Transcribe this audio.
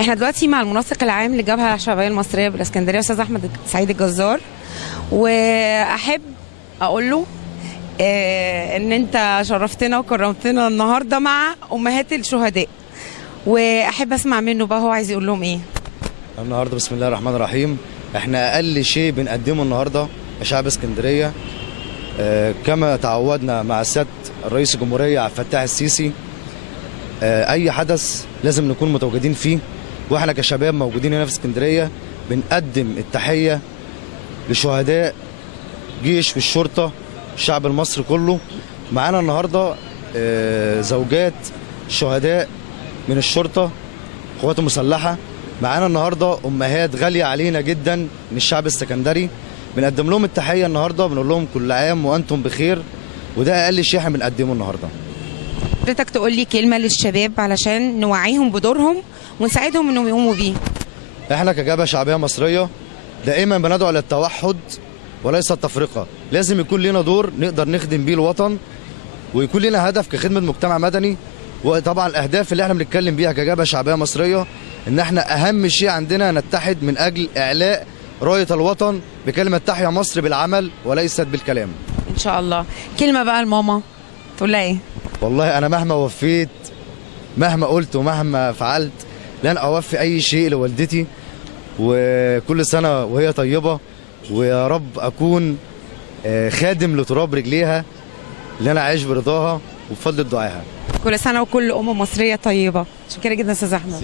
احنا دلوقتي مع المنسق العام للجبهه الشعبيه المصريه بالاسكندريه استاذ احمد سعيد الجزار، واحب اقول له ان انت شرفتنا وكرمتنا النهارده مع امهات الشهداء، واحب اسمع منه بقى هو عايز يقول لهم ايه. النهارده بسم الله الرحمن الرحيم، احنا اقل شيء بنقدمه النهارده كشعب اسكندريه كما تعودنا مع سياده الرئيس الجمهوريه عبد الفتاح السيسي، اي حدث لازم نكون متواجدين فيه، واحنا كشباب موجودين هنا في اسكندريه بنقدم التحيه لشهداء جيش والشرطه الشعب المصري كله. معانا النهارده زوجات شهداء من الشرطه قوات مسلحه، معانا النهارده امهات غاليه علينا جدا من الشعب السكندري، بنقدم لهم التحيه النهارده، بنقول لهم كل عام وانتم بخير، وده اقل شيء احنا بنقدمه النهارده. حضرتك تقول لي كلمه للشباب علشان نوعيهم بدورهم ونساعدهم انهم يقوموا بيه. احنا كجبهه شعبيه مصريه دائما بندعو للتوحد وليس التفرقه، لازم يكون لنا دور نقدر نخدم بيه الوطن، ويكون لنا هدف كخدمه مجتمع مدني. وطبعا الاهداف اللي احنا بنتكلم بيها كجبهه شعبيه مصريه ان احنا اهم شيء عندنا نتحد من اجل اعلاء رايه الوطن بكلمه تحيا مصر بالعمل وليست بالكلام. ان شاء الله. كلمه بقى لماما تقول لها ايه؟ والله انا مهما وفيت، مهما قلت ومهما فعلت، لن اوفي اي شيء لوالدتي، وكل سنه وهي طيبه، ويا رب اكون خادم لتراب رجليها اللي انا عايش برضاها وبفضل دعائها. كل سنه وكل ام مصريه طيبه. شكرا جدا استاذ احمد.